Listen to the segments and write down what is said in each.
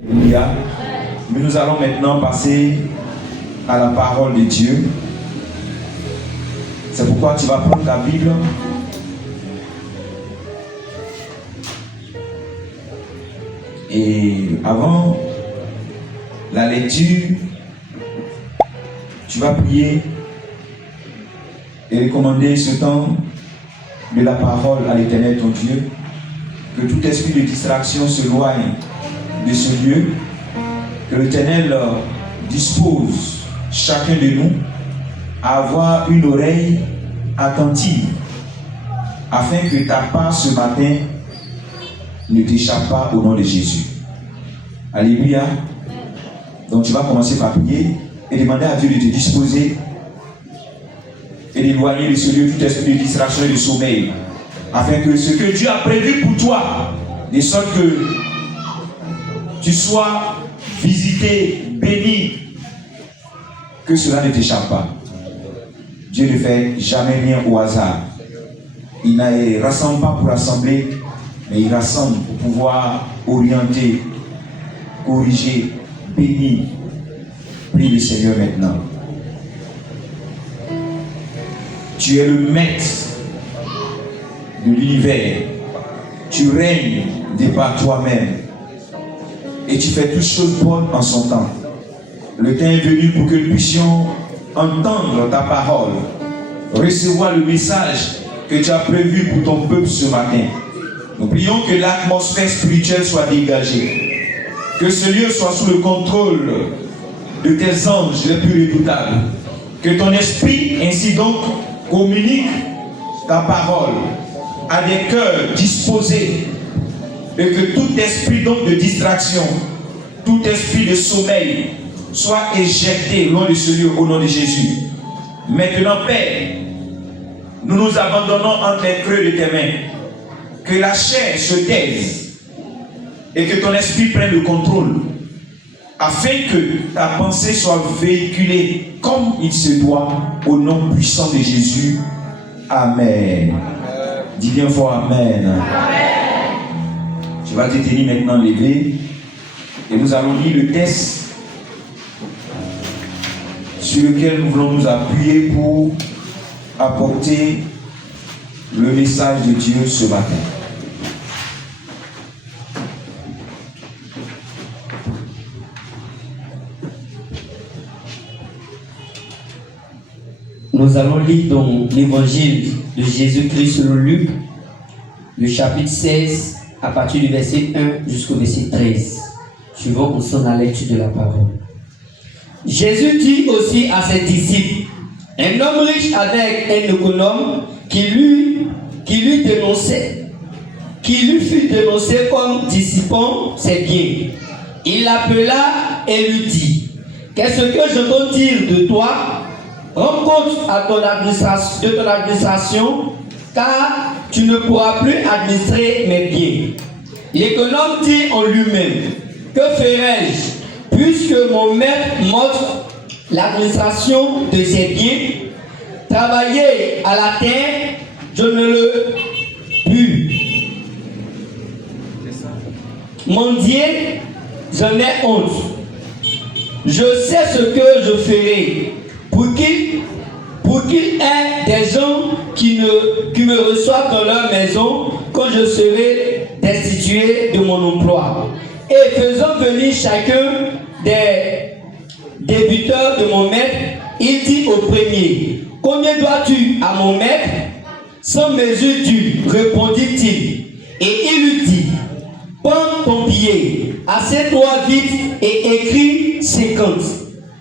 Alléluia. Mais nous allons maintenant passer à la parole de Dieu. C'est pourquoi tu vas prendre ta Bible. Et avant la lecture, tu vas prier et recommander ce temps de la parole à l'Éternel ton Dieu. Que tout esprit de distraction se loigne de ce lieu. Que l'Éternel dispose chacun de nous à avoir une oreille attentive afin que ta part ce matin ne t'échappe pas au nom de Jésus. Alléluia. Donc tu vas commencer par prier et demander à Dieu de te disposer et d'éloigner de ce lieu tout esprit de distraction et de sommeil, afin que ce que Dieu a prévu pour toi, de sorte que tu sois visité, béni, que cela ne t'échappe pas. Dieu ne fait jamais rien au hasard. Il ne rassemble pas pour rassembler, mais il rassemble pour pouvoir orienter, corriger, bénir. Prie le Seigneur maintenant. Tu es le maître de l'univers. Tu règnes de par toi-même. Et tu fais toutes choses bonnes en son temps. Le temps est venu pour que nous puissions entendre ta parole, recevoir le message que tu as prévu pour ton peuple ce matin. Nous prions que l'atmosphère spirituelle soit dégagée, que ce lieu soit sous le contrôle de tes anges les plus redoutables, que ton esprit ainsi donc communique ta parole à des cœurs disposés, et que tout esprit donc de distraction, tout esprit de sommeil soit éjecté loin de ce lieu au nom de Jésus. Maintenant, Père, nous nous abandonnons entre les creux de tes mains. Que la chair se taise et que ton esprit prenne le contrôle, afin que ta pensée soit véhiculée comme il se doit au nom puissant de Jésus. Amen. Dis bien fort Amen. Amen. Tu vas te tenir maintenant levé et nous allons lire le texte sur lequel nous voulons nous appuyer pour apporter le message de Dieu ce matin. Nous allons lire dans l'évangile de Jésus-Christ selon Luc, le chapitre 16, à partir du verset 1 jusqu'au verset 13. Suivons ensemble la lecture de la parole. Jésus dit aussi à ses disciples: un homme riche avec un économe qui lui fut dénoncé comme dissipant ses biens. Il l'appela et lui dit: qu'est-ce que je dois dire de toi? Rends compte de ton administration, car tu ne pourras plus administrer mes biens. L'économe dit en lui-même: que ferai-je, puisque mon maître m'ôte l'administration de ses biens? Travailler à la terre, je ne le puis. Mendier, j'en ai honte. Je sais ce que je ferai pour qu'il ait des gens qui me reçoivent dans leur maison quand je serai destitué de mon emploi. Et faisant venir chacun des débiteurs de mon maître, il dit au premier: combien dois-tu à mon maître? 100 mesures dures, répondit-il. Et il lui dit: prends ton billet, assieds-toi vite et écris 50.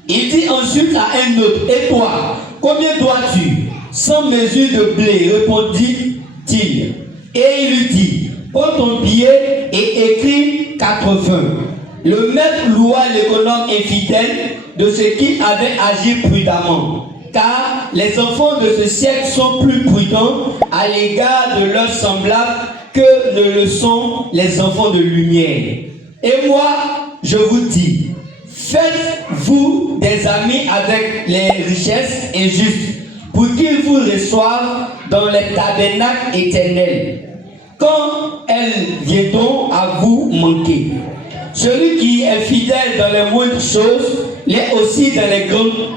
Il dit ensuite à un autre: et toi, combien dois-tu? 100 mesures de blé, répondit-il. Et il lui dit: prends ton billet et écris 80. Le maître loua l'économe infidèle de ce qu'il avait agi prudemment, car les enfants de ce siècle sont plus prudents à l'égard de leurs semblables que ne le sont les enfants de lumière. Et moi, je vous dis, faites-vous des amis avec les richesses injustes, pour qu'ils vous reçoivent dans les tabernacles éternels, quand elles viendront à vous manquer. Celui qui est fidèle dans les moindres choses l'est aussi dans les grandes.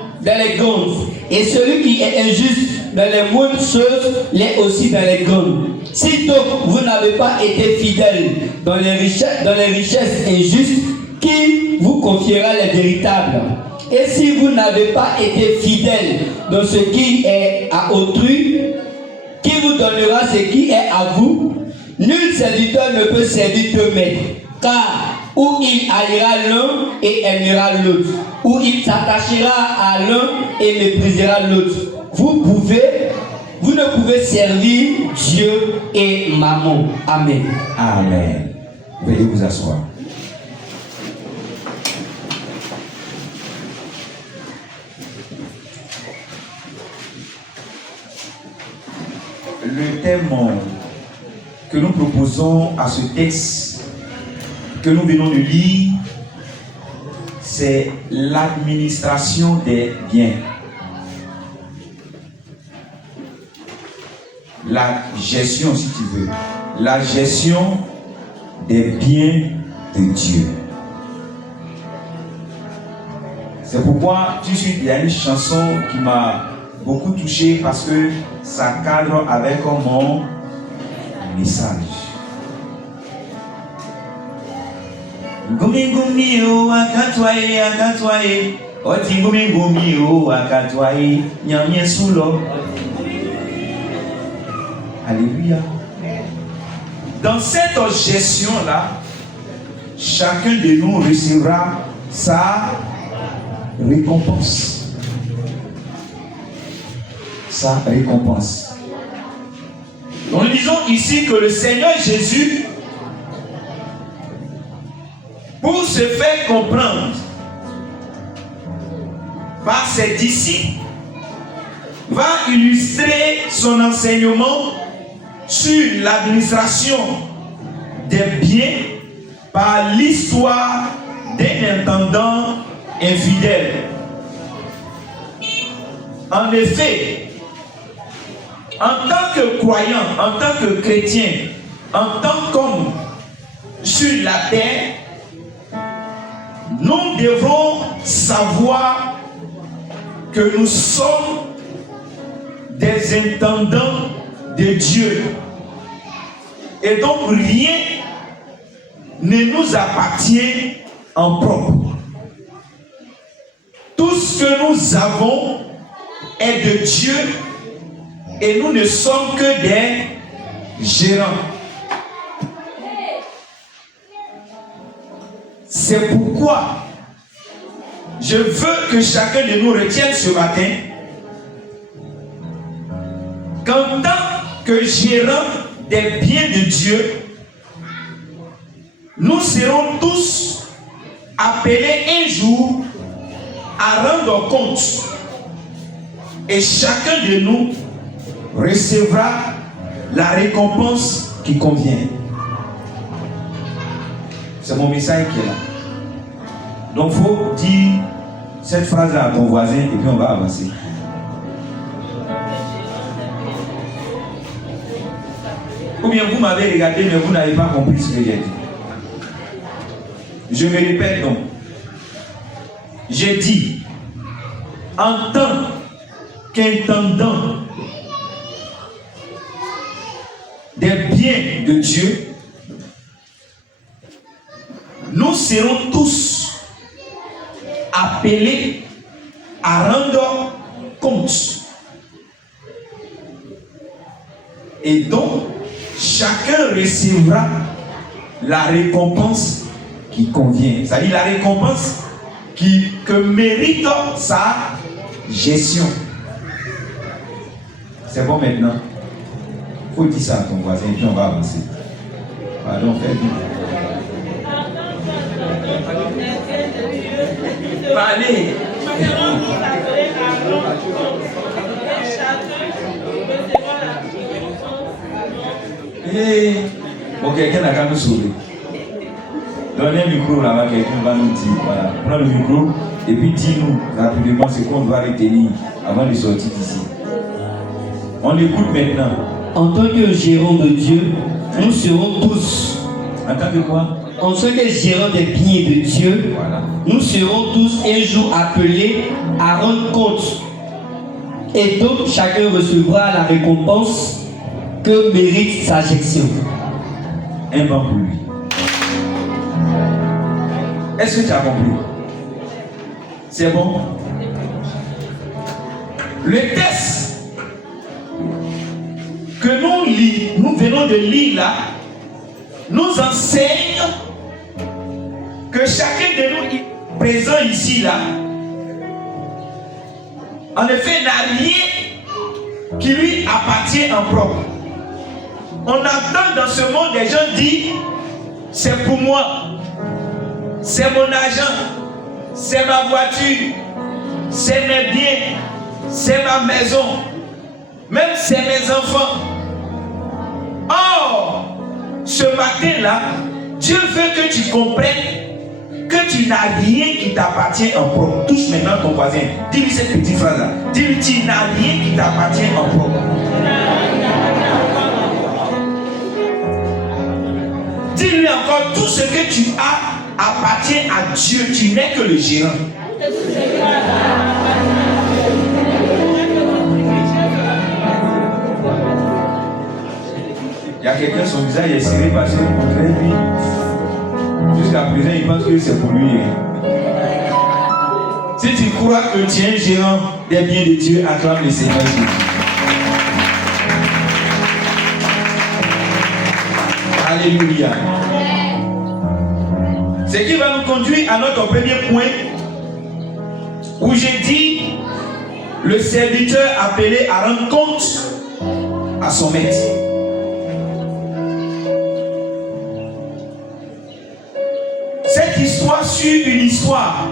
Et celui qui est injuste dans les moindres choses l'est aussi dans les grandes. Si donc vous n'avez pas été fidèle dans les richesses injustes, qui vous confiera les véritables? Et si vous n'avez pas été fidèle dans ce qui est à autrui, qui vous donnera ce qui est à vous? Nul serviteur ne peut servir deux maîtres, car ou il haïra l'un et aimera l'autre, ou il s'attachera à l'un et méprisera l'autre. Vous ne pouvez servir Dieu et Mammon. Amen. Amen. Veuillez vous asseoir. Le thème que nous proposons à ce texte que nous venons de lire, c'est l'administration des biens. La gestion, si tu veux. La gestion des biens de Dieu. C'est pourquoi il y a une chanson qui m'a beaucoup touché parce que ça cadre avec mon message. Gumi gumi o akatwaye oti gumi gumi o akatwaye nyamye sulo. Alléluia. Dans cette gestion-là, chacun de nous recevra sa récompense. Sa récompense. Nous lisons ici que le Seigneur Jésus, pour se faire comprendre par ses disciples, va illustrer son enseignement sur l'administration des biens par l'histoire d'un intendant infidèle. En effet, en tant que croyant, en tant que chrétien, en tant qu'homme sur la terre, nous devons savoir que nous sommes des intendants de Dieu. Et donc rien ne nous appartient en propre. Tout ce que nous avons est de Dieu et nous ne sommes que des gérants. C'est pourquoi je veux que chacun de nous retienne ce matin qu'en tant que gérant des biens de Dieu, nous serons tous appelés un jour à rendre compte. Et chacun de nous recevra la récompense qui convient. C'est mon message qui est là. Donc il faut dire cette phrase-là à ton voisin et puis on va avancer. Ou bien vous m'avez regardé mais vous n'avez pas compris ce que j'ai dit. Je me répète donc. J'ai dit, en tant qu'intendant des biens de Dieu, nous serons tous appelés à rendre compte. Et donc, chacun recevra la récompense qui convient. C'est-à-dire la récompense que mérite sa gestion. C'est bon maintenant. Il faut dire ça à ton voisin et puis on va avancer. Pardon, fais bien. Parlez. Bon, quelqu'un n'a qu'à nous sauver. Donnez le micro là-bas, quelqu'un va nous dire. Voilà. Prends le micro et puis dis-nous rapidement ce qu'on doit retenir avant de sortir d'ici. On écoute maintenant. En tant que gérant de Dieu, nous serons tous. En tant que quoi? en tant que gérant des biens de Dieu, Voilà. nous serons tous un jour appelés à rendre compte. Et donc chacun recevra la récompense que mérite sa gestion. Un banc pour lui. Est-ce que tu as compris? C'est bon? Le texte que nous venons de lire là, nous enseigne que chacun de nous présent ici là, en effet, n'a rien qui lui appartient en propre. On entend dans ce monde des gens dire, c'est pour moi, c'est mon argent, c'est ma voiture, c'est mes biens, c'est ma maison, même c'est mes enfants. Or, ce matin-là, Dieu veut que tu comprennes que tu n'as rien qui t'appartient en propre. Touche maintenant ton voisin. Dis-lui cette petite phrase-là. Dis-lui, tu n'as rien qui t'appartient en propre. Dis-lui encore, tout ce que tu as appartient à Dieu. Tu n'es que le gérant. Il y a quelqu'un, son visage est serré parce que lui, jusqu'à présent, il pense que c'est pour lui. Si tu crois que tu es un gérant des biens de Dieu, acclame le Seigneur Jésus. Alléluia. Ce qui va nous conduire à notre premier point, où j'ai dit le serviteur appelé à rendre compte à son maître. Cette histoire suit une histoire.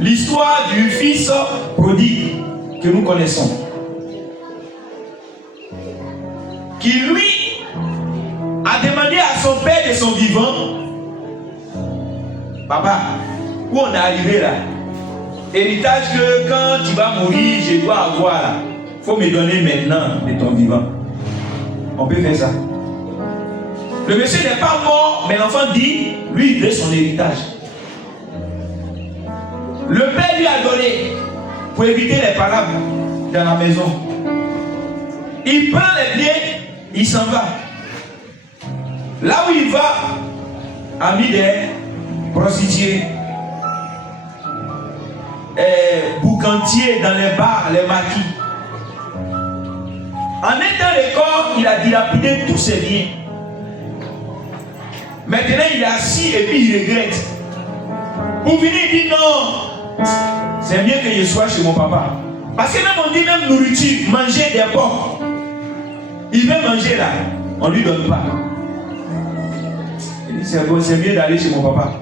L'histoire du fils prodigue que nous connaissons. Qui lui a demandé à son père de son vivant, papa, où on est arrivé là? Héritage que quand tu vas mourir, je dois avoir là. Il faut me donner maintenant de ton vivant. On peut faire ça. Le monsieur n'est pas mort, mais l'enfant dit, lui, il veut son héritage. Le père lui a donné pour éviter les parables dans la maison. Il prend les biens, il s'en va. Là où il va, a mis des prostituées, boucantiers dans les bars, les maquis. En étant le corps, il a dilapidé tous ses biens. Maintenant, il est assis et puis il regrette. Pour venir, il dit non, c'est mieux que je sois chez mon papa. Parce que même on dit même nourriture, manger des porcs. Il veut manger là, on ne lui donne pas. Il dit c'est bon, c'est mieux d'aller chez mon papa.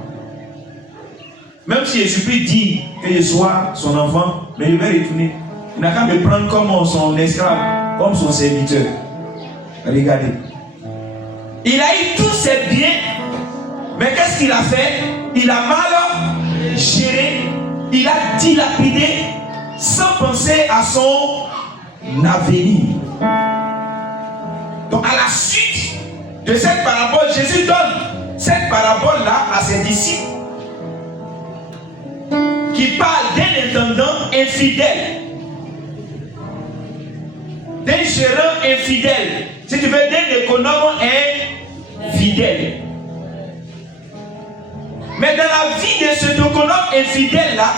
Même si je suis dit que je sois son enfant, mais il va retourner. Il n'a qu'à me prendre comme son esclave, comme son serviteur. Regardez. Il a eu tous ses biens, mais qu'est-ce qu'il a fait? Il a mal géré, il a dilapidé sans penser à son avenir. Donc à la suite de cette parabole, Jésus donne cette parabole-là à ses disciples qui parle d'un intendant infidèle, d'un gérant infidèle, si tu veux, d'un économe infidèle. Mais dans la vie de cet économe infidèle-là,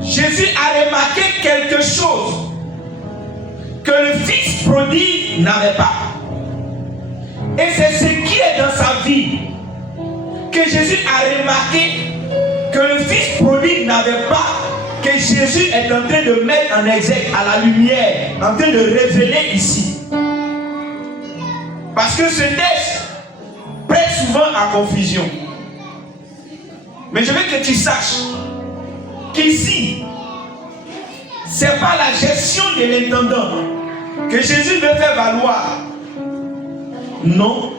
Jésus a remarqué quelque chose que le fils prodigue n'avait pas. Et c'est ce qui est dans sa vie que Jésus a remarqué que le fils prodigue n'avait pas, que Jésus est en train de mettre en exergue, à la lumière, en train de révéler ici. Parce que ce texte prête souvent à confusion. Mais je veux que tu saches qu'ici, ce n'est pas la gestion de l'intendant que Jésus veut faire valoir. Non.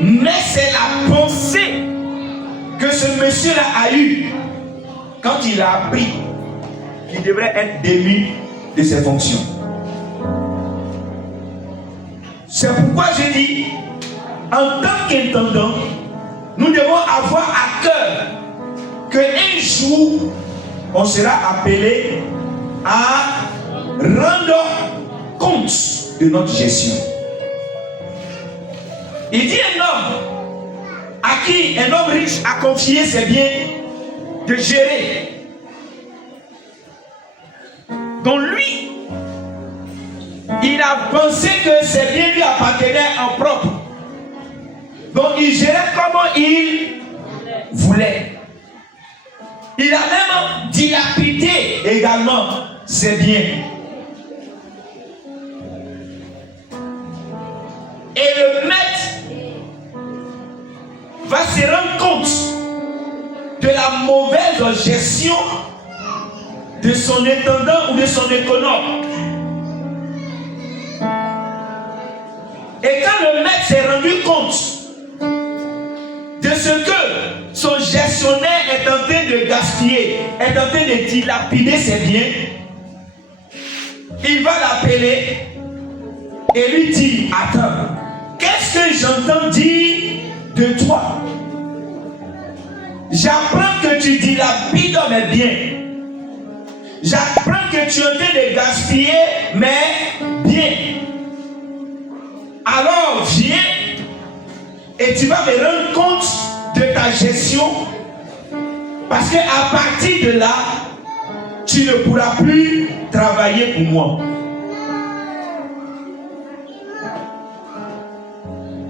Mais c'est la pensée que ce monsieur-là a eue quand il a appris qu'il devrait être démis de ses fonctions. C'est pourquoi je dis, en tant qu'intendant, nous devons avoir à cœur qu'un jour, on sera appelé à rendre compte de notre gestion. Il dit un homme à qui un homme riche a confié ses biens de gérer. Donc lui, il a pensé que ses biens lui appartenaient en propre. Donc il gérait comment il voulait. Il a même dilapidé également ses biens. Et le maître va se rendre compte de la mauvaise gestion de son intendant ou de son économe. Et quand le maître s'est rendu compte de ce que son gestionnaire est en train de gaspiller, est en train de dilapider ses biens, il va l'appeler et lui dit: attends, qu'est-ce que j'entends dire de toi? J'apprends que tu dilapides mes biens. J'apprends que tu es en train de gaspiller mes biens. Alors viens et tu vas me rendre compte de ta gestion, parce qu'à partir de là, tu ne pourras plus travailler pour moi.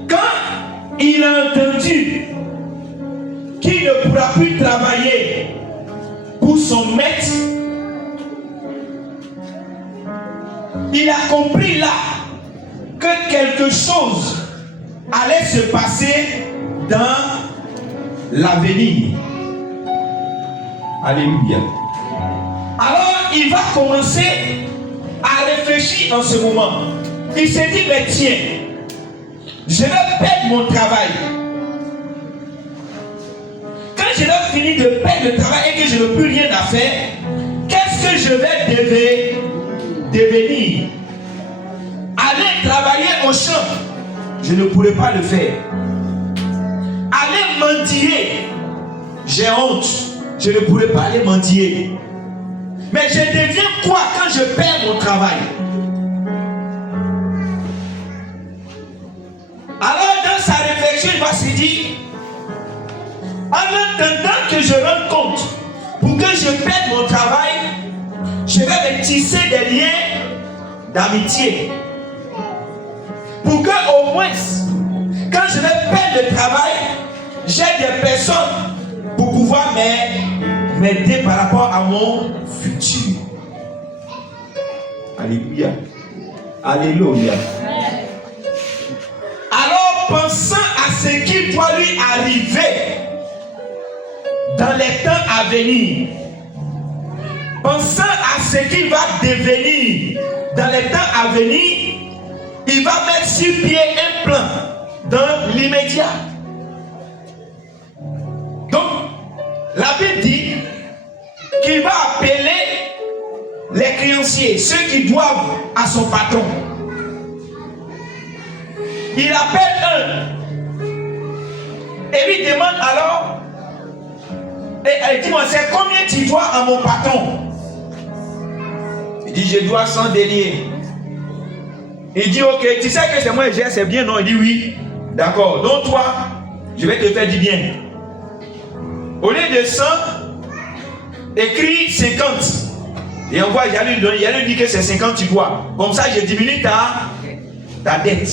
Quand il a entendu qu'il ne pourra plus travailler pour son maître, il a compris là que quelque chose allait se passer dans l'avenir. Alléluia. Alors il va commencer à réfléchir en ce moment. Il s'est dit: mais tiens, je vais perdre mon travail. Quand je vais finir de perdre le travail et que je n'ai plus rien à faire, qu'est-ce que je vais devenir? Aller travailler au champ, je ne pourrai pas le faire. Aller mendier, j'ai honte, je ne pourrai pas aller mendier. Mais je deviens quoi quand je perds mon travail? Alors dans sa réflexion, il va se dire: en attendant que je rende compte, pour que je perde mon travail, je vais me tisser des liens d'amitié. Pour que au moins, quand je vais perdre le travail, j'ai des personnes pour pouvoir m'aider par rapport à mon futur. Alléluia. Alléluia. Alors, pensant à ce qui doit lui arriver dans les temps à venir, pensant à ce qu'il va devenir dans les temps à venir, il va mettre sur pied un plan dans l'immédiat. Donc, la Bible dit qu'il va appeler les créanciers, ceux qui doivent à son patron. Il appelle un et lui demande alors: dis-moi, c'est combien tu dois à mon patron? Il dit: je dois 100 deniers. Il dit: ok, tu sais que c'est moi qui gère, c'est bien, non? Il dit: oui. D'accord, donc toi, je vais te faire du bien. Au lieu de 100, écris 50. Et on voit, il y a lui dit que c'est 50 tu dois. Comme ça, je diminue ta dette.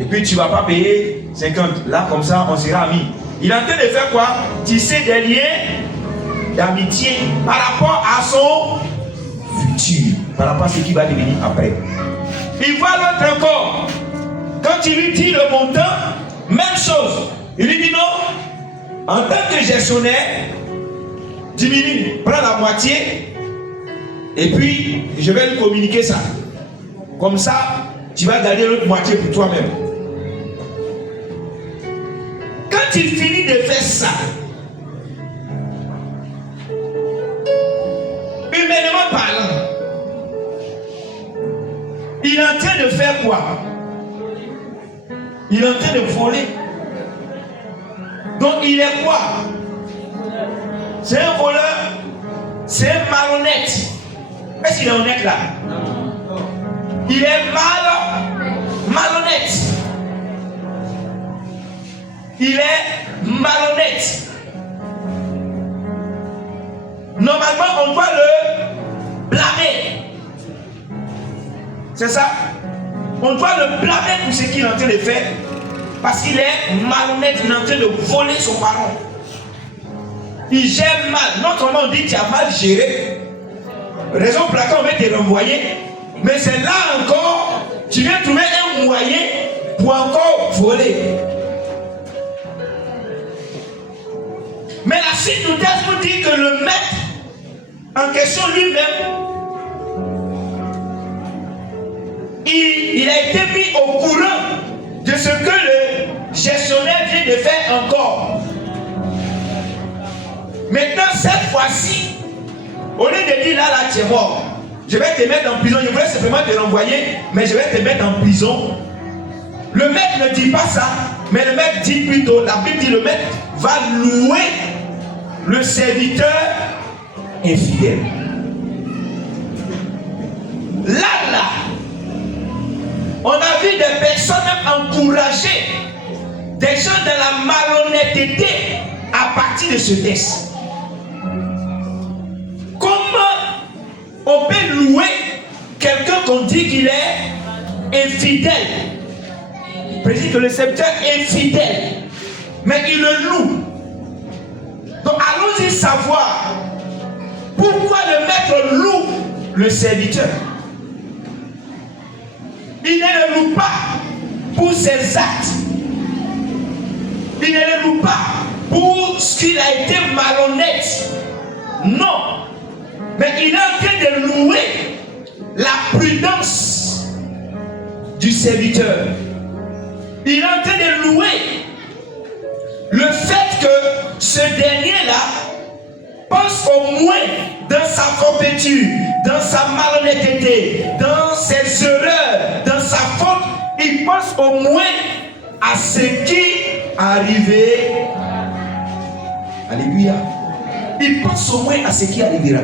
Et puis tu ne vas pas payer 50. Là, comme ça, on sera amis. Il est en train de faire quoi? Tisser des liens d'amitié par rapport à son futur, par rapport à ce qui va devenir après. Il voit l'autre encore. Quand il lui dit le montant, même chose. Il lui dit: non, en tant que gestionnaire, diminue, prends la moitié, et puis je vais lui communiquer ça. Comme ça, tu vas garder l'autre moitié pour toi-même. Quand il finit de faire ça, humainement parlant, il est en train de faire quoi? Il est en train de voler. Donc il est quoi? C'est un voleur. C'est un malhonnête. Est-ce qu'il est honnête là? Il est malhonnête. Il est malhonnête. Normalement, on doit le blâmer. C'est ça. On doit le blâmer pour ce qu'il est en train de faire. Parce qu'il est malhonnête. Il est en train de voler son parent. Il gère mal. Non seulement on dit que tu as mal géré. Raison pour laquelle on va te renvoyer. Mais c'est là encore, tu viens trouver un moyen pour encore voler. Mais la suite du texte nous dit que le maître en question lui-même, il a été mis au courant de ce que le gestionnaire vient de faire encore. Maintenant, cette fois-ci, au lieu de dire là, tu es mort, je vais te mettre en prison, je voulais simplement te renvoyer, mais je vais te mettre en prison. Le maître ne dit pas ça, mais le maître dit plutôt, la Bible dit, le maître va louer le serviteur infidèle. Là, on a vu des personnes encourager des gens de la malhonnêteté à partir de ce texte. Comment on peut louer quelqu'un qu'on dit qu'il est infidèle? Il précise que le serviteur est fidèle, mais il le loue. Donc allons-y savoir pourquoi le maître loue le serviteur. Il ne le loue pas pour ses actes. Il ne le loue pas pour ce qu'il a été malhonnête. Non. Mais il est en train de louer la prudence du serviteur. Il est en train de louer le fait que ce dernier-là pense au moins dans sa forfaiture, dans sa malhonnêteté, dans ses erreurs, dans sa faute, il pense au moins à ce qui arrivé. Alléluia. Il pense au moins à ce qui arrivera.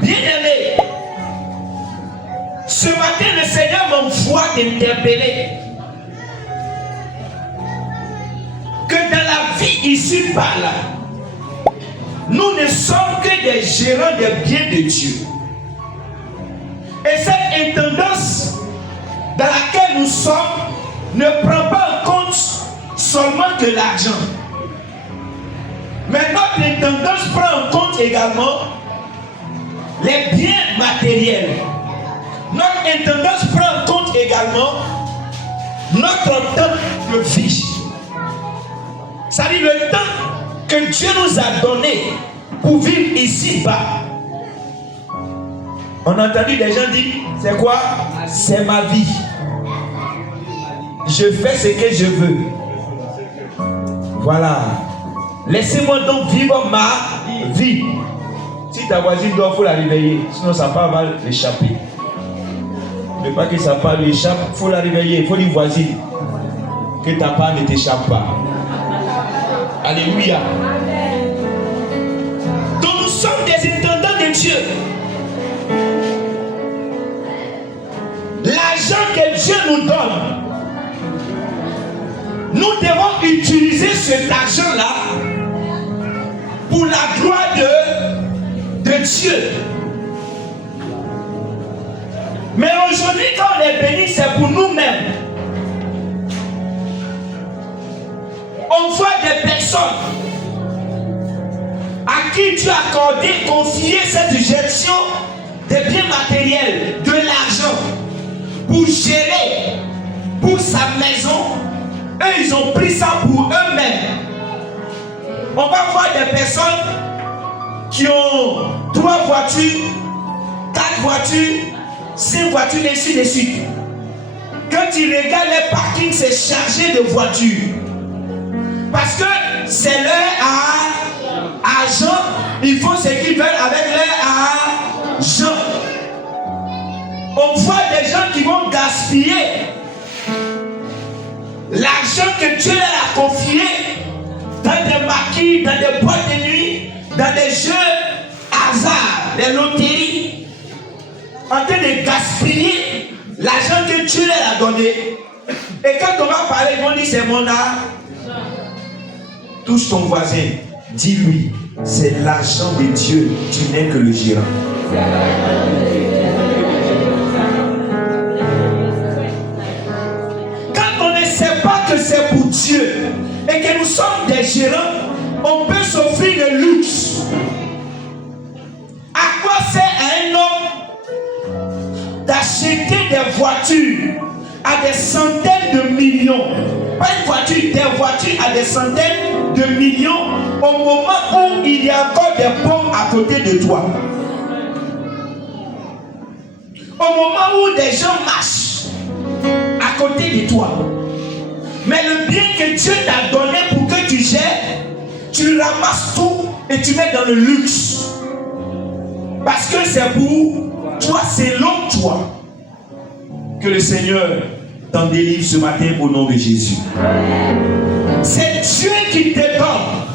Bien-aimé, ce matin le Seigneur m'envoie t'interpeller que dans la vie ici par là, nous ne sommes que des gérants des biens de Dieu. Et cette intendance dans laquelle nous sommes ne prend pas en compte seulement que l'argent. Mais notre intendance prend en compte également les biens matériels. Notre intendance prend en compte également notre temps de vie. C'est-à-dire le temps que Dieu nous a donné pour vivre ici-bas. On a entendu des gens dire, c'est quoi? C'est ma vie. Je fais ce que je veux. Voilà. Laissez-moi donc vivre ma vie. Si ta voisine doit, il faut la réveiller. Sinon, sa part va l'échapper. Ne pas que sa part lui échappe, il faut la réveiller. Il faut dire, voisine, que ta part ne t'échappe pas. Alléluia. Donc nous sommes des intendants de Dieu. L'argent que Dieu nous donne, nous devons utiliser cet argent-là pour la gloire de Dieu. Mais aujourd'hui, quand on est béni, c'est pour nous-mêmes. On voit des personnes à qui Dieu a accordé, confié cette gestion des biens matériels, de l'argent, pour gérer, pour sa maison. Eux, ils ont pris ça pour eux-mêmes. On va voir des personnes qui ont 3 voitures, 4 voitures, 5 voitures, et ainsi de suite. Quand ils regardent les parkings, c'est chargé de voitures. Parce que c'est leur argent, ils font ce qu'ils veulent avec leur argent. On voit des gens qui vont garer gaspiller l'argent que Dieu leur a confié dans des maquis, dans des boîtes de nuit, dans des jeux hasard, des loteries, en train de gaspiller l'argent que Dieu leur a donné. Et quand on va parler, ils vont dire c'est mon art. Touche ton voisin, dis-lui, c'est l'argent de Dieu, tu n'es que le gérant. Quand on ne sait pas que c'est pour Dieu et que nous sommes des gérants, on peut s'offrir le luxe. À quoi sert à un homme d'acheter des voitures à des centaines de millions? Pas une voiture, des voitures à des centaines de millions au moment où il y a encore des pommes à côté de toi. Au moment où des gens marchent à côté de toi. Mais le bien que Dieu t'a donné pour que tu gères, tu ramasses tout et tu mets dans le luxe. Parce que c'est pour toi, selon toi, que le Seigneur t'en délivre ce matin au nom de Jésus. C'est Dieu qui te donne.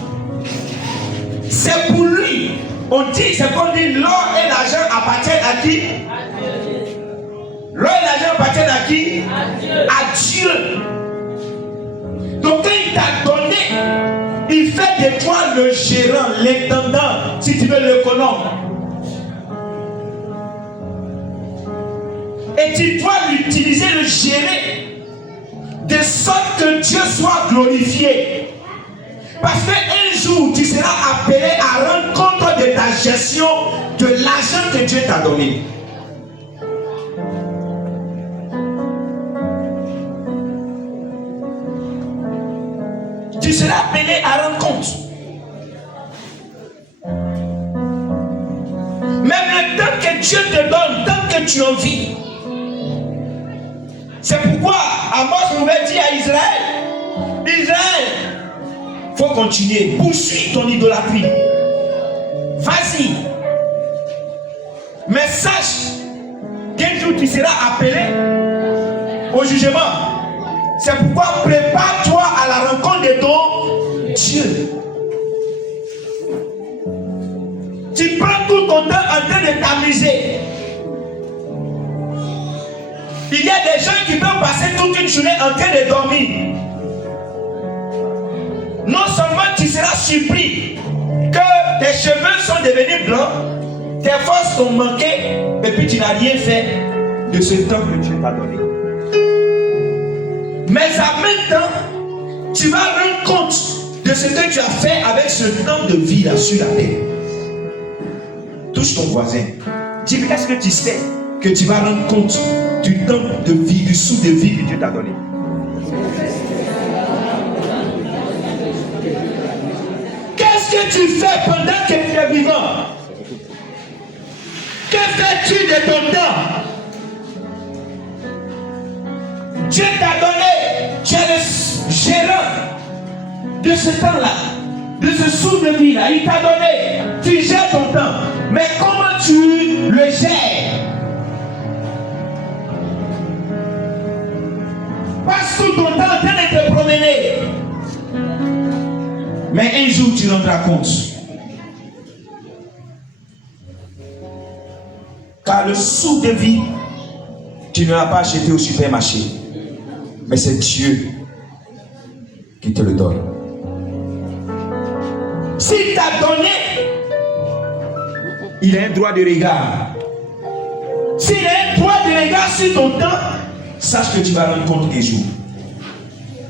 C'est pour lui. On dit, c'est qu'on dit, l'or et l'argent appartiennent à qui? L'or et l'argent appartiennent à qui? À Dieu. Donc quand il t'a donné, il fait de toi le gérant, l'intendant, si tu veux, l'économe. Et tu dois l'utiliser, le gérer, de sorte que Dieu soit glorifié. Parce qu'un jour, tu seras appelé à rendre compte de ta gestion de l'argent que Dieu t'a donné. Tu seras appelé à rendre compte. Même le temps que Dieu te donne, tant que tu en vis. C'est pourquoi Amos pouvait dire à Israël, Israël, il faut continuer, poursuis ton idolâtrie. Vas-y. Mais sache qu'un jour tu seras appelé au jugement. C'est pourquoi prépare-toi à la rencontre de ton Dieu. Tu prends tout ton temps en train de t'amuser. Il y a des gens qui peuvent passer toute une journée en train de dormir. Non seulement tu seras surpris que tes cheveux sont devenus blancs, tes forces sont manquées, et puis tu n'as rien fait de ce temps que Dieu t'a donné. Mais en même temps, tu vas rendre compte de ce que tu as fait avec ce temps de vie là sur la terre. Touche ton voisin. Dis-lui, est-ce que tu sais que tu vas rendre compte du temps de vie, du souffle de vie que Dieu t'a donné? Qu'est-ce que tu fais pendant que tu es vivant? Que fais-tu de ton temps? Dieu t'a donné, tu es le gérant de ce temps-là, de ce souffle de vie-là. Il t'a donné, tu gères ton temps. Mais comment tu le gères? Passe tout ton temps en train de te promener. Mais un jour tu rendras compte. Car le souffle de vie, tu ne l'as pas acheté au supermarché. Mais c'est Dieu qui te le donne. S'il t'a donné, il a un droit de regard. S'il a un droit de regard sur ton temps, sache que tu vas rendre compte des jours.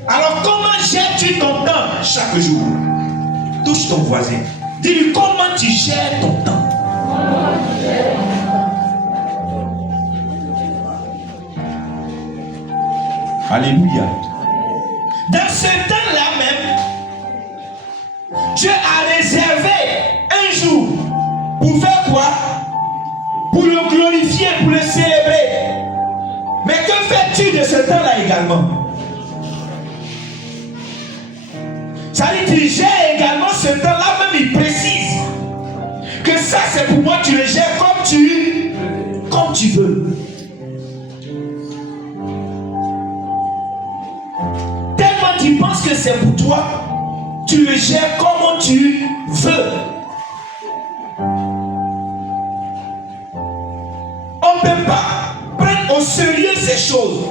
Alors comment gères-tu ton temps chaque jour? Touche ton voisin. Dis-lui comment tu gères ton temps. Alléluia. Dans ce temps-là même, Dieu a réservé un jour pour faire quoi? Pour le glorifier, pour le célébrer. Mais que fais-tu de ce temps-là également? Ça veut dire, tu gères également ce temps-là, même il précise que ça c'est pour moi, tu le gères comme tu veux. que c'est pour toi, tu le gères comme tu veux. On ne peut pas prendre au sérieux ces choses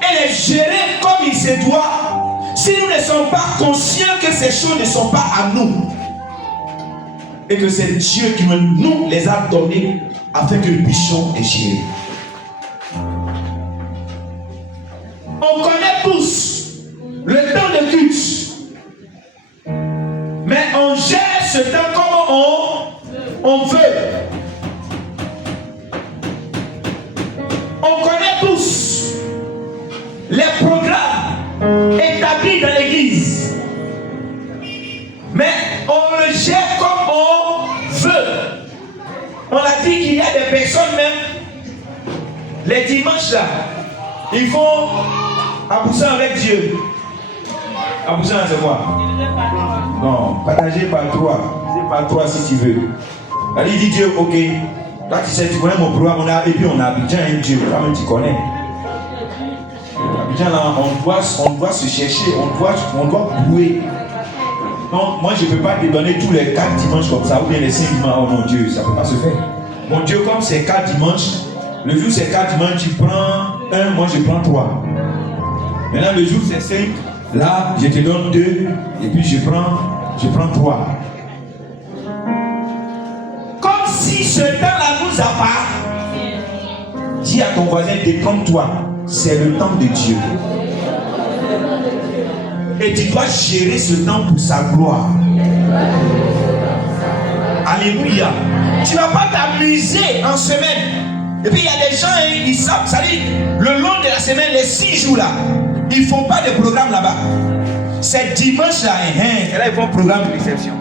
et les gérer comme il se doit si nous ne sommes pas conscients que ces choses ne sont pas à nous et que c'est Dieu qui nous les a données afin que nous puissions les gérer. On connaît tous le temps de culte, mais on gère ce temps comme on veut. On connaît tous les programmes établis dans l'église, mais on le gère comme on veut. On a dit qu'il y a des personnes même, les dimanches là, ils font aboussant avec Dieu. Aboussant, c'est quoi? Non, partager par trois. C'est par trois si tu veux. Il dit Dieu, ok. Là, tu sais, tu connais mon programme, et puis on a Abidjan et Dieu. Là, même tu connais. Abidjan, là, on doit se chercher, on doit bouer. Non, moi, je ne peux pas te donner tous les 4 dimanches comme ça, ou bien les 5 dimanches. Oh mon Dieu, ça ne peut pas se faire. Mon Dieu, comme c'est 4 dimanches, le jour c'est 4 dimanches, tu prends 1, moi je prends 3. Maintenant, le jour c'est 5, là, je te donne 2, et puis je prends 3. Comme si ce temps-là nous appartient. Dis à ton voisin, détrompe-toi, c'est le temps de Dieu. Et tu dois gérer ce temps pour sa gloire. Alléluia. Tu ne vas pas t'amuser en semaine. Et puis il y a des gens, ils savent, ça dit, le long de la semaine, les 6 jours là, ils ne font pas de programme là-bas. C'est dimanche là, c'est là ils font programme de réception.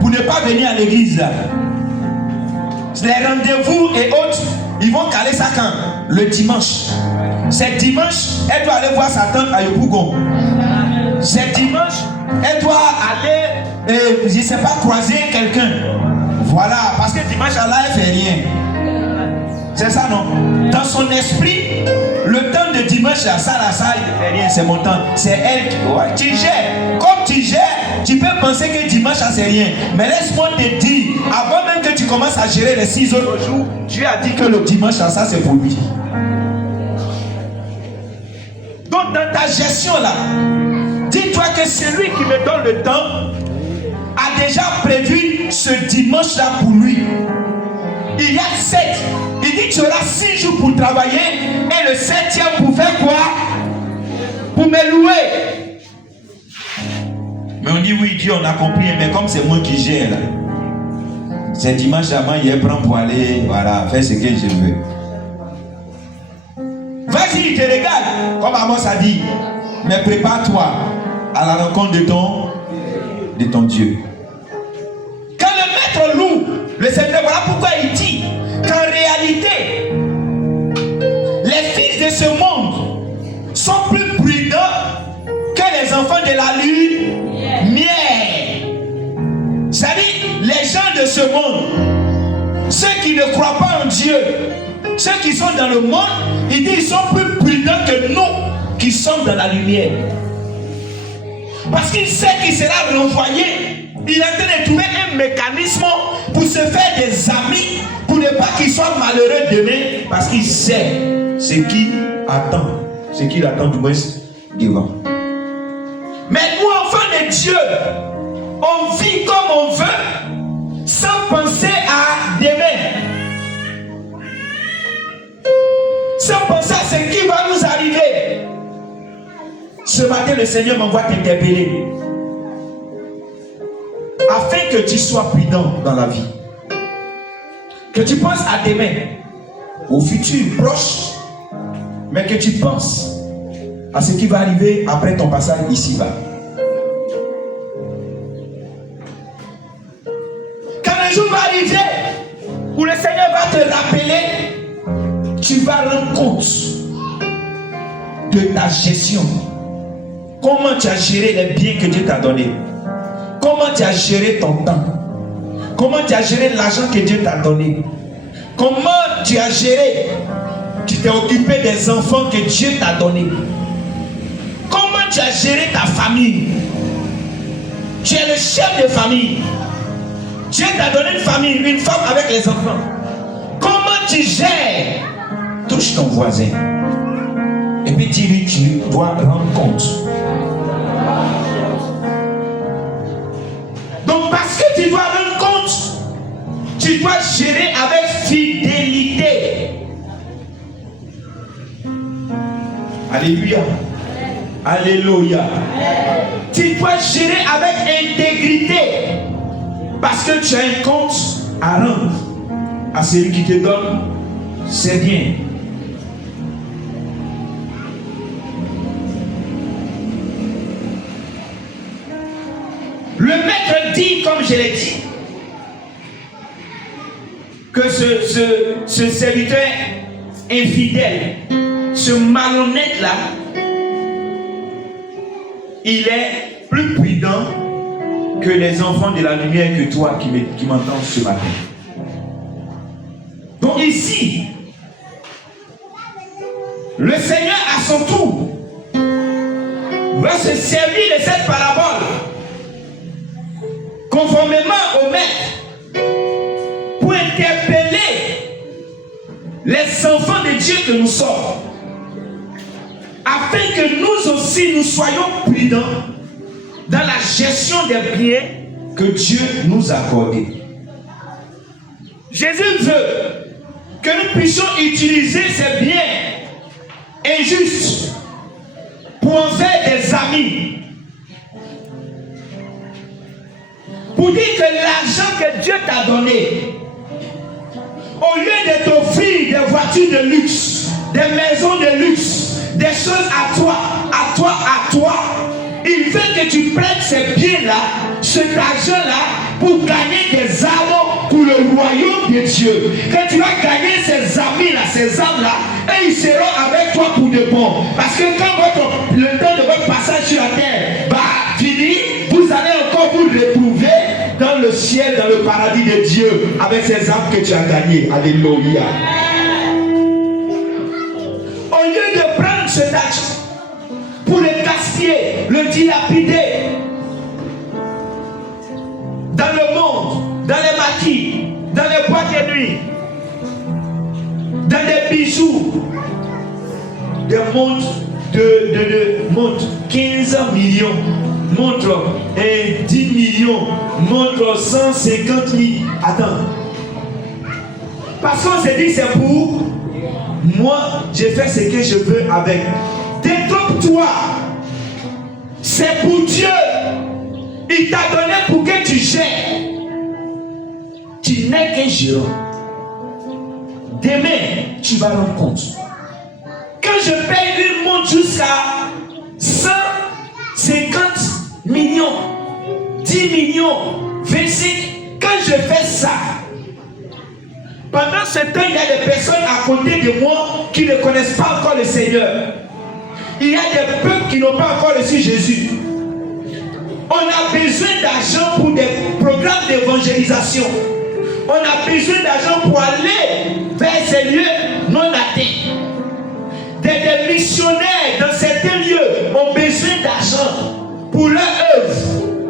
Pour ne pas venir à l'église là. Les rendez-vous et autres, ils vont caler ça quand? Le dimanche. C'est dimanche, elle doit aller voir sa tante à Yopougon. C'est dimanche, elle doit aller, je ne sais pas, croiser quelqu'un. Voilà, parce que dimanche là, elle ne fait rien. C'est ça, non? Dans son esprit, le temps de dimanche là, ça, il ne fait rien, c'est mon temps. C'est elle qui. Ouais, tu gères. Comme tu gères, tu peux penser que dimanche là, c'est rien. Mais laisse-moi te dire, avant même que tu commences à gérer les 6 autres jours, Dieu a dit que le dimanche là, ça c'est pour lui. Donc dans ta gestion là, dis-toi que celui qui me donne le temps a déjà prévu ce dimanche là pour lui. Il y a 7. Il dit tu auras 6 jours pour travailler et le 7e pour faire quoi? Pour me louer. Mais on dit oui, Dieu on a compris, mais comme c'est moi qui gère là, c'est dimanche là, moi il prend pour aller, voilà, faire ce que je veux. Vas-y, il te regarde, comme Amos a dit, mais prépare-toi à la rencontre de ton Dieu. Quand le maître loue le Seigneur, voilà pourquoi il dit qu'en réalité, les fils de ce monde sont plus prudents que les enfants de la lumière. C'est-à-dire, les gens de ce monde, ceux qui ne croient pas en Dieu, ceux qui sont dans le monde, il dit ils sont plus prudents que nous qui sommes dans la lumière. Parce qu'il sait qu'il sera renvoyé. Il est en train de trouver un mécanisme pour se faire des amis, pour ne pas qu'il soit malheureux demain, parce qu'il sait ce qu'il attend du moins devant. Mais nous, enfants de Dieu, on vit comme on veut, sans penser à demain. Sans penser à ce qui va nous arriver. Ce matin, le Seigneur m'envoie t'interpeller. Afin que tu sois prudent dans la vie. Que tu penses à demain, au futur proche, mais que tu penses à ce qui va arriver après ton passage ici-bas. Quand le jour va arriver où le Seigneur va te rappeler, tu vas rendre compte de ta gestion. Comment tu as géré les biens que Dieu t'a donnés? Comment tu as géré ton temps? Comment tu as géré l'argent que Dieu t'a donné? Comment tu as géré? Tu t'es occupé des enfants que Dieu t'a donnés. Comment tu as géré ta famille? Tu es le chef de famille. Dieu t'a donné une famille, une femme avec les enfants. Comment tu gères? Touche ton voisin. Et puis dis-lui, tu dois rendre compte. Donc parce que tu dois rendre compte, tu dois gérer avec fidélité. Alléluia. Alléluia. Tu dois gérer avec intégrité. Parce que tu as un compte à rendre à celui qui te donne, c'est bien. Le maître dit, comme je l'ai dit, que ce serviteur infidèle, ce malhonnête-là, il est plus prudent que les enfants de la lumière que toi qui m'entends ce matin. Donc ici, le Seigneur à son tour va se servir de cette parabole conformément au maître pour interpeller les enfants de Dieu que nous sommes, afin que nous aussi nous soyons prudents dans la gestion des biens que Dieu nous a accordés. Jésus veut que nous puissions utiliser ces biens injustes pour en faire des amis. Pour dire que l'argent que Dieu t'a donné, au lieu de t'offrir des voitures de luxe, des maisons de luxe, des choses à toi, il veut que tu prennes ces biens-là, cet argent-là, pour gagner des âmes pour le royaume de Dieu. Quand tu vas gagner ces amis-là, ces âmes-là, et ils seront avec toi pour de bon. Parce que quand le temps de votre passage sur la terre va finir, vous allez encore vous retrouver dans le ciel, dans le paradis de Dieu, avec ces âmes que tu as gagnées. Alléluia. Au lieu de prendre cet argent pour le gaspiller, le dilapider dans le monde, dans les maquis, dans les boîtes de nuit, dans des bijoux, des montres montre 15 millions, montre 10 millions, montre 150 000. Attends. Parce qu'on s'est dit c'est pour moi, je fais ce que je veux avec. Détrompe-toi. C'est pour Dieu. Il t'a donné pour que tu gères. Tu n'es qu'un gérant. Demain, tu vas rendre compte. Quand je paye une montre jusqu'à 150 millions, 10 millions, 25, quand je fais ça, pendant ce temps, il y a des personnes à côté de moi qui ne connaissent pas encore le Seigneur. Il y a des peuples qui n'ont pas encore reçu Jésus. On a besoin d'argent pour des programmes d'évangélisation. On a besoin d'argent pour aller vers ces lieux non atteints. Des missionnaires dans certains lieux ont besoin d'argent pour leur œuvre.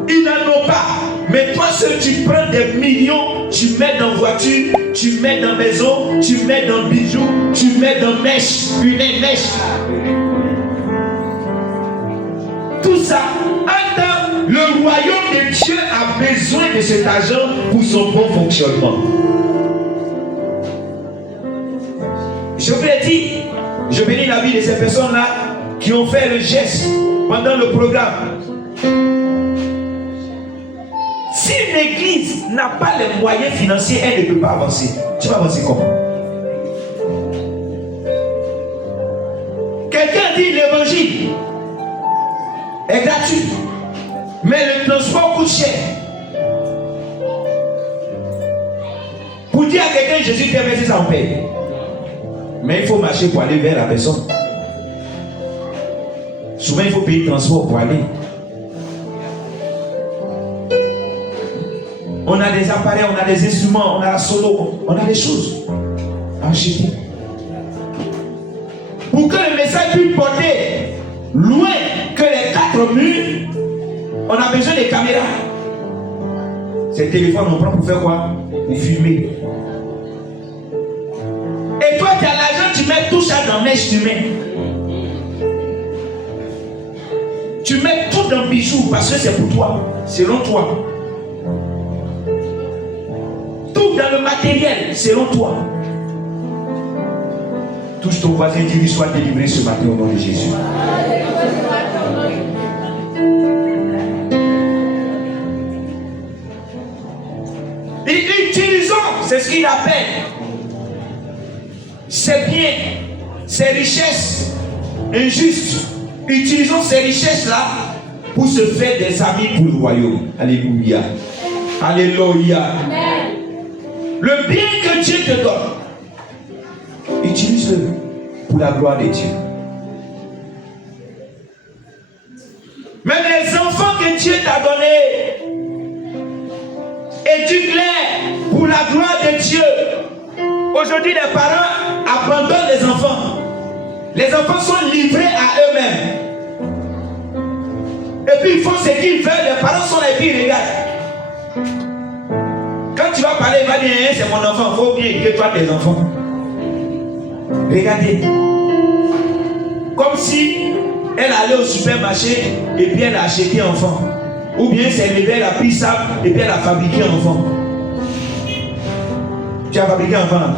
Ils n'en ont pas. Mais toi, seul, tu prends des millions, tu mets dans voiture, tu mets dans maison, tu mets dans bijoux, tu mets dans mèche, une mèche. Tout ça, attends, le royaume de Dieu a besoin de cet argent pour son bon fonctionnement. Je vous l'ai dit, je bénis la vie de ces personnes-là qui ont fait le geste pendant le programme. Si l'église n'a pas les moyens financiers, elle ne peut pas avancer. Tu vas avancer comment? Quelqu'un dit l'évangile est gratuit, mais le transport coûte cher. Pour dire à quelqu'un Jésus t'a versé ça en paix. Mais il faut marcher pour aller vers la personne. Souvent il faut payer le transport pour aller. On a des appareils, on a des instruments, on a la solo, on a des choses à acheter. Pour que le message puisse porter loin, que les 4 murs, on a besoin de caméras. Ces téléphones, on prend pour faire quoi? Pour filmer. Et toi, tu as l'argent, tu mets tout ça dans mèche, tu mets. Tu mets tout dans bijoux parce que c'est pour toi, selon toi. Tout dans le matériel, selon toi. Touche ton voisin, dis-lui, sois délivré ce matin au nom de Jésus. Et utilisons, c'est ce qu'il appelle ses biens, ses richesses injustes. Utilisons ces richesses-là pour se faire des amis pour le royaume. Alléluia. Alléluia. Amen. Le bien que Dieu te donne, utilise-le pour la gloire de Dieu. Même les enfants que Dieu t'a donnés, éduque-les pour la gloire de Dieu. Aujourd'hui, les parents abandonnent les enfants. Les enfants sont livrés à eux-mêmes. Et puis ils font ce qu'ils veulent. Les parents sont là et puis ils regardent. Quand tu vas parler, il va dire c'est mon enfant. Il faut bien éduquer toi tes enfants. Regardez. Comme si elle allait au supermarché et puis elle a acheté un enfant. Ou bien c'est levé, elle a pris ça et puis elle a fabriqué un enfant. Tu as fabriqué un enfant.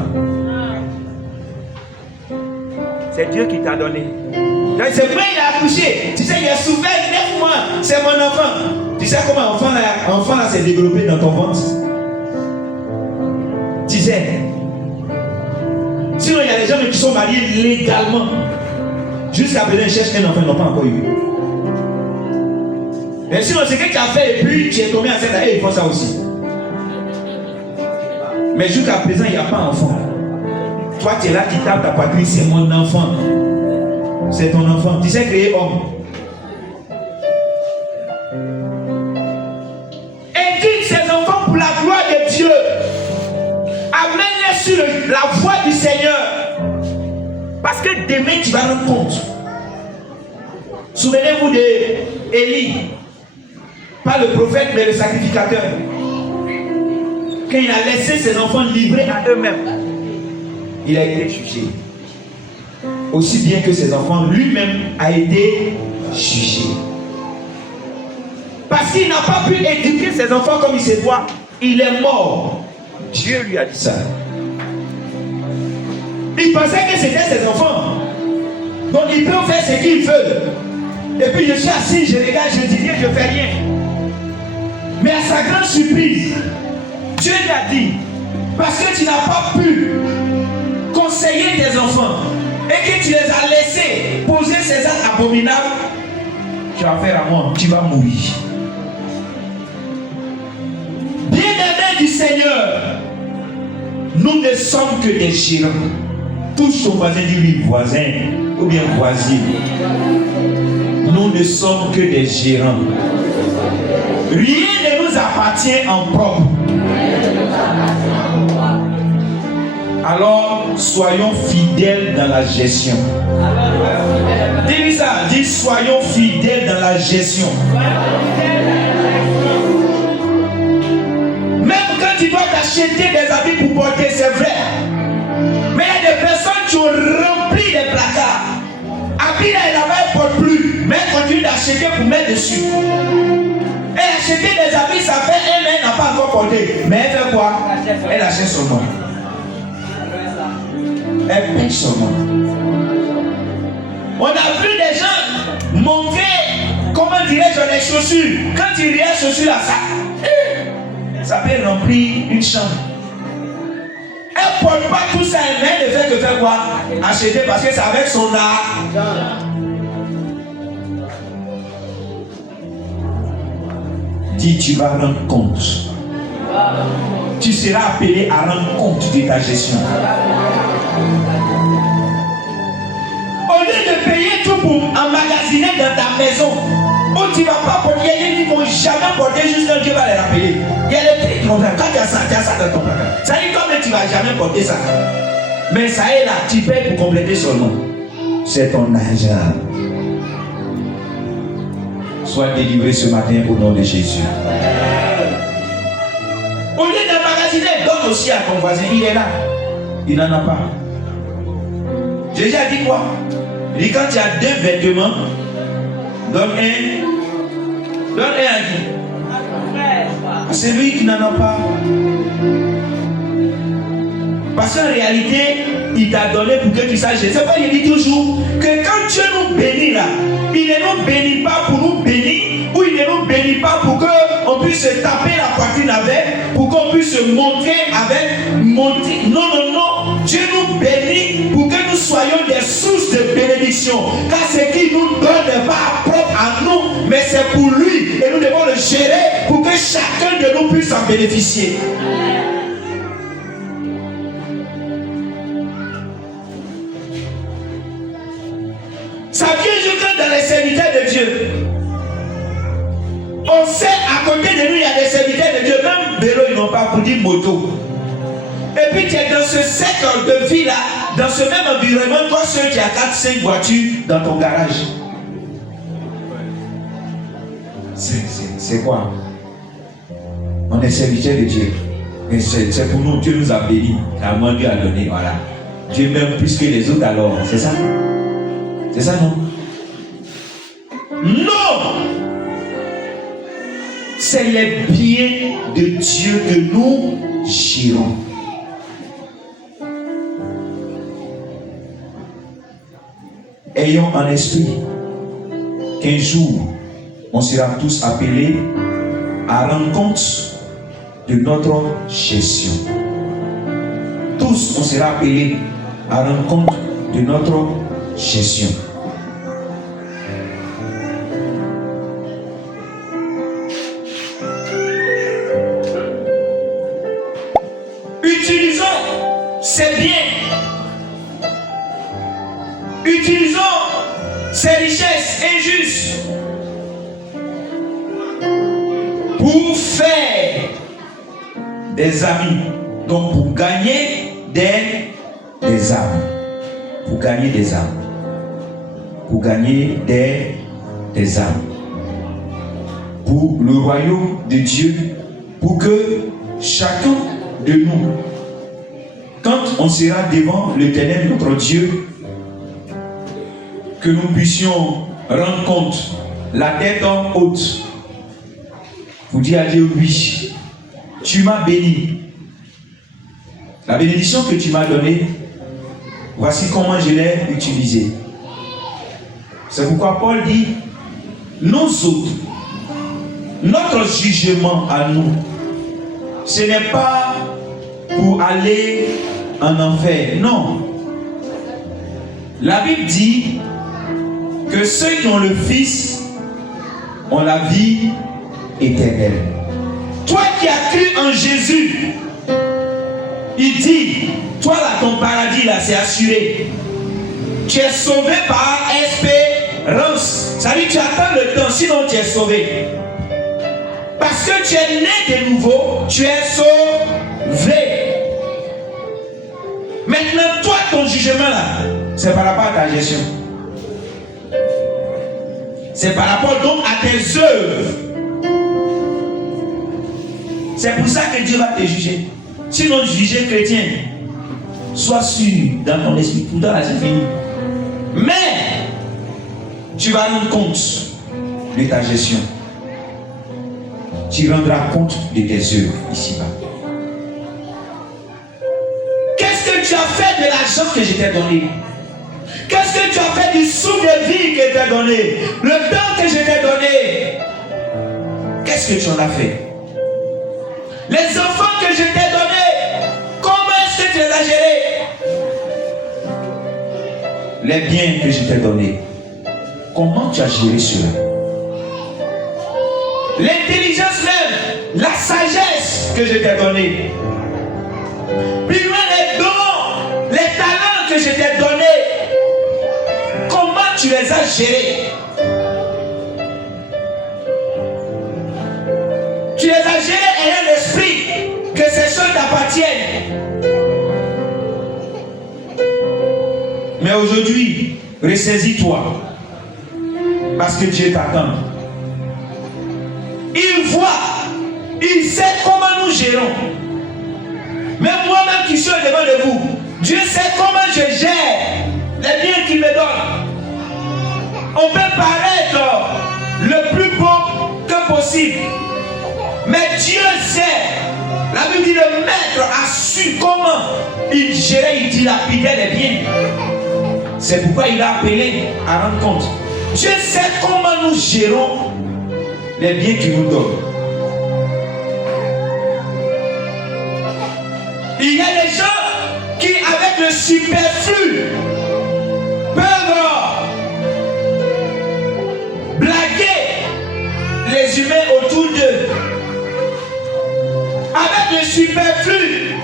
C'est Dieu qui t'a donné. Donc c'est moi il a accouché. Tu sais, il a souffert 9 mois. C'est mon enfant. Tu sais comment l'enfant là s'est développé dans ton ventre. Tu sais. Sinon, il y a des gens qui sont mariés légalement. Jusqu'à présent, ils cherchent un enfant, ils n'ont pas encore eu. Mais sinon, c'est que tu as fait et puis tu es tombé enceinte et ils font ça aussi. Mais jusqu'à présent, il n'y a pas d'enfant. Toi, tu es là qui tape ta poitrine, c'est mon enfant. C'est ton enfant. Tu sais créer homme. Éduque ces enfants pour la gloire de Dieu. Amène-les sur la voie du Seigneur. Parce que demain, tu vas rendre compte. Souvenez-vous d'Élie. Pas le prophète, mais le sacrificateur. Quand il a laissé ses enfants livrés à eux-mêmes, il a été jugé. Aussi bien que ses enfants, lui-même a été jugé. Parce qu'il n'a pas pu éduquer ses enfants comme il se doit. Il est mort. Dieu lui a dit ça. Il pensait que c'était ses enfants. Donc ils peuvent faire ce qu'ils veulent. Et puis je suis assis, je regarde, je dis rien, je ne fais rien. Mais à sa grande surprise, Dieu lui a dit, parce que tu n'as pas pu conseiller tes enfants et que tu les as laissés poser ces actes abominables, tu vas faire à moi, tu vas mourir. Bien-aimés du Seigneur, nous ne sommes que des gérants. Touche ton voisin, dis-lui voisin ou bien voisine. Nous ne sommes que des gérants. Rien ne nous appartient en propre. Alors, soyons fidèles dans la gestion. Dis-lui ça, dis soyons fidèles dans la gestion. Même quand tu dois t'acheter des habits pour porter, c'est vrai. Mais il y a des personnes qui ont rempli des placards. Habits là, elle ne porte plus. Mais elle continue d'acheter pour mettre dessus. Et acheter des habits, ça fait un an, elle n'a pas encore porté. Mais elle fait quoi? Elle achète son nom. Elle paye son nom. On a vu des gens montrer, comment dirais-je, les chaussures. Quand il y a les chaussures là, ça peut remplir une chambre. Elle ne porte pas tout ça, elle ne fait que faire quoi? Acheter parce que c'est avec son argent. Dis, tu vas rendre compte. Tu seras appelé à rendre compte de ta gestion. Au lieu de payer tout pour emmagasiner dans ta maison, où tu ne vas pas porter, ils ne vont jamais porter, juste un Dieu va les rappeler. Il y a les prix qui vont faire. Quand tu as ça dans ton placard. Ça dit toi-même, tu ne vas jamais porter ça. Mais ça est là, tu payes pour compléter son nom. C'est ton argent. soient délivrés ce matin au nom de Jésus. Au lieu d'emmagasiner, donne aussi à ton voisin. Il est là. Il n'en a pas. Jésus a dit quoi? Il dit quand il y a 2 vêtements, donne un. Donne un à qui? C'est lui qui n'en a pas. Parce qu'en réalité, il t'a donné pour que tu saches. C'est pourquoi il dit toujours que quand Dieu nous bénit là, il ne nous bénit pas pour nous bénir, ou il ne nous bénit pas pour qu'on puisse se taper la poitrine avec, pour qu'on puisse se montrer avec, monter. Non, non, non. Dieu nous bénit pour que nous soyons des sources de bénédiction. Car ce qu'il nous donne n'est pas propre à nous, mais c'est pour lui. Et nous devons le gérer pour que chacun de nous puisse en bénéficier. Ça vient jusque dans les serviteurs de Dieu. On sait à côté de nous, il y a des serviteurs de Dieu. Même vélo, ils n'ont pas pour dire moto. Et puis tu es dans ce secteur de vie là, dans ce même environnement, toi seul tu as 4-5 voitures dans ton garage. C'est quoi? On est serviteurs de Dieu. Et c'est pour nous, Dieu nous a bénis. À moi, Dieu a donné, voilà. Dieu m'aime plus que les autres alors, c'est ça? C'est ça, non? Non! C'est les biens de Dieu que nous gérons. Ayons en esprit qu'un jour, on sera tous appelés à rendre compte de notre gestion. Tous, on sera appelés à rendre compte de notre gestion. Utilisons ces biens. Utilisons ces richesses injustes pour faire des amis. Donc pour gagner des âmes. Pour gagner des âmes. Pour gagner des âmes. Pour le royaume de Dieu. Pour que chacun de nous, quand on sera devant l'Éternel notre Dieu, que nous puissions rendre compte, la tête en haute, pour dire à Dieu, oui, tu m'as béni. La bénédiction que tu m'as donnée, voici comment je l'ai utilisée. C'est pourquoi Paul dit, nous autres, notre jugement à nous, ce n'est pas pour aller en enfer. Non. La Bible dit que ceux qui ont le Fils ont la vie éternelle. Toi qui as cru en Jésus, il dit, toi là, ton paradis là, c'est assuré. Tu es sauvé par espérance. Ça veut dire que tu attends le temps, sinon tu es sauvé. Parce que tu es né de nouveau, tu es sauvé. Maintenant, toi, ton jugement là, c'est par rapport à ta gestion. C'est par rapport donc à tes œuvres. C'est pour ça que Dieu va te juger. Sinon, juger chrétien, sois sûr dans ton esprit, tout là, c'est fini. Mais, tu vas rendre compte de ta gestion. Tu rendras compte de tes œuvres ici-bas. Qu'est-ce que tu as fait de l'argent que je t'ai donné? Qu'est-ce que tu as fait du souffle de vie que je t'ai donné? Le temps que je t'ai donné? Qu'est-ce que tu en as fait? Les enfants que je t'ai donnés, comment est-ce que tu les as gérés? Les biens que je t'ai donnés, comment tu as géré cela? L'intelligence même, la sagesse que je t'ai donnée. Plus loin les dons, les talents que je t'ai donnés. Comment tu les as gérés? Tu les as gérés ayant l'esprit que ces choses t'appartiennent. Mais aujourd'hui, ressaisis-toi. Parce que Dieu t'attend. Il voit, il sait comment nous gérons. Même moi-même qui suis devant de vous, Dieu sait comment je gère les biens qu'il me donne. On peut paraître le plus beau que possible, mais Dieu sait. La Bible dit le maître a su comment il gérait, il dilapidait les biens. C'est pourquoi il a appelé à rendre compte. Dieu sait comment nous gérons les biens qu'il nous donne. Il y a des gens qui, avec le superflu, peuvent blaguer les humains autour d'eux. Avec le superflu,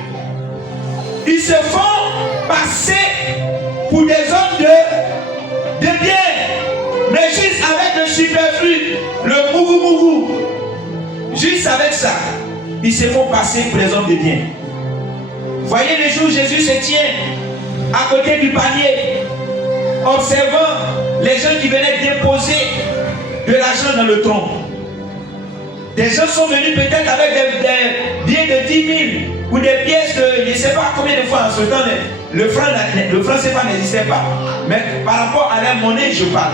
ils se font passer pour des hommes de bien. Mais juste avec le superflu, le mougou, juste avec ça, ils se font passer pour des hommes de bien. Voyez les jours où Jésus se tient à côté du panier, observant les gens qui venaient déposer de l'argent dans le tronc. Des gens sont venus peut-être avec des billets de 10 000 ou des pièces de je ne sais pas combien de fois en ce temps. Le franc CFA n'existait pas. Mais par rapport à la monnaie, je parle.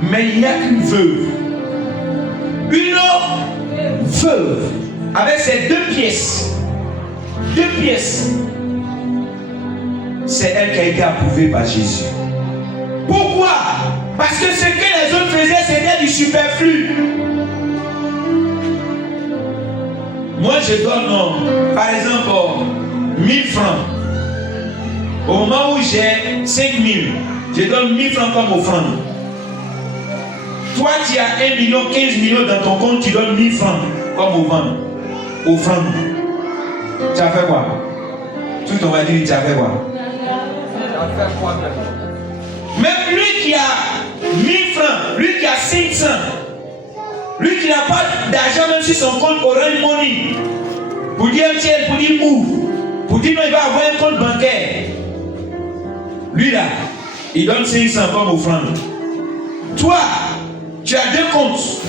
Mais il n'y a qu'une veuve. Une veuve avec ses 2 pièces. 2 pièces. C'est elle qui a été approuvée par Jésus. Pourquoi? Parce que ce que les autres faisaient, c'était du superflu. Moi, je donne, par exemple, 1000 francs. Au moment où j'ai 5000, je donne 1000 francs comme offrande. Toi, tu as 1 million, 15 millions dans ton compte, tu donnes 1000 francs comme offrande. Tu as fait quoi? Tout on va dire, tu as fait quoi? Même lui qui a 1000 francs, lui qui a 500, lui qui n'a pas d'argent même sur son compte Orange Money, pour dire tiens, pour dire move, pour dire non, il va avoir un compte bancaire. Lui là, il donne 500 comme offrande. Toi, tu as 2 comptes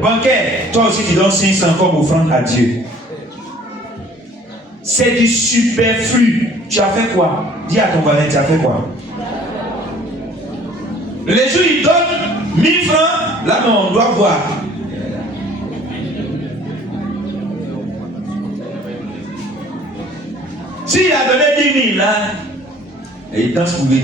bancaires, toi aussi tu donnes 500 comme offrande à Dieu. C'est du superflu. Tu as fait quoi? Dis à ton voisin, tu as fait quoi? Les jours ils donnent 1000 francs, là non, on doit voir. S'il a donné 10 000 là, et il danse pour venir.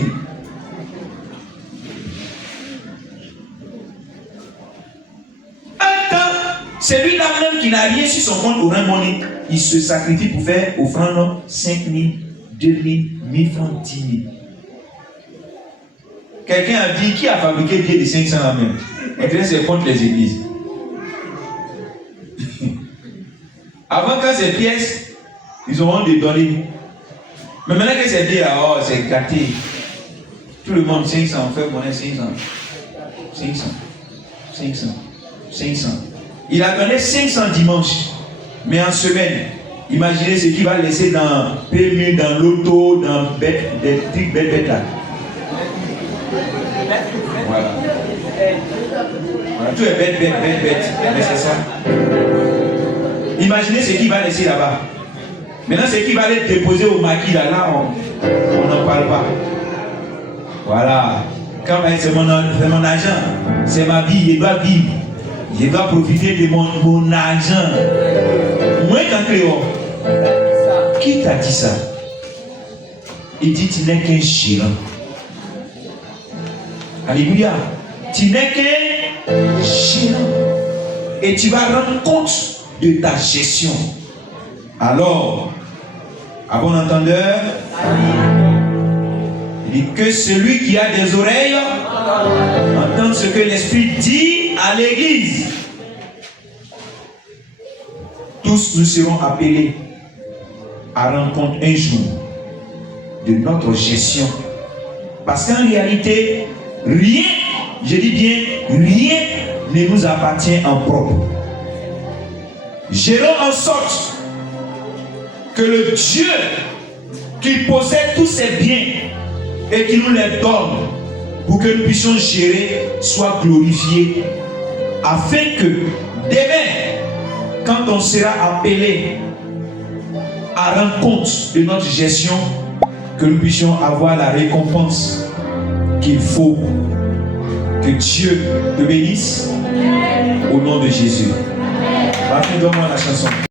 Un temps, c'est lui là même qui n'a rien sur son compte Orange Money. Il se sacrifie pour faire offrande 5 000, 2 000, 1000 francs, 10 000. Quelqu'un a dit qui a fabriqué des billets de 500 là même. On dirait que c'est contre les églises. Avant, quand ces pièces, ils auront de donner. Mais maintenant que c'est billets là, oh, c'est gâté. Tout le monde 500, on fait monnaie 500. 500. 500. 500. Il a donné 500 dimanches. Mais en semaine, imaginez ce qu'il va laisser dans PMU, dans l'auto, dans des trucs bêtes là. Voilà. Voilà. Tout est bête. Mais c'est ça. Imaginez ce qu'il va laisser là-bas. Maintenant, ce qu'il va aller déposer au maquis là, on n'en parle pas. Voilà. Quand c'est mon argent, c'est ma vie, je dois vivre. Je dois profiter de mon argent. Moi, quand créole, qui t'a dit ça? Il dit, tu n'es qu'un gérant. Alléluia. Tu n'es qu'un gérant. Et tu vas rendre compte de ta gestion. Alors, à bon entendeur, il dit que celui qui a des oreilles entende ce que l'Esprit dit à l'Église. Tous nous serons appelés à rendre compte un jour de notre gestion. Parce qu'en réalité, rien, je dis bien, rien ne nous appartient en propre. Gérons en sorte que le Dieu qui possède tous ses biens et qui nous les donne pour que nous puissions gérer soit glorifié, afin que demain, quand on sera appelé à rendre compte de notre gestion, que nous puissions avoir la récompense qu'il faut. Que Dieu te bénisse au nom de Jésus. Donne-moi la chanson.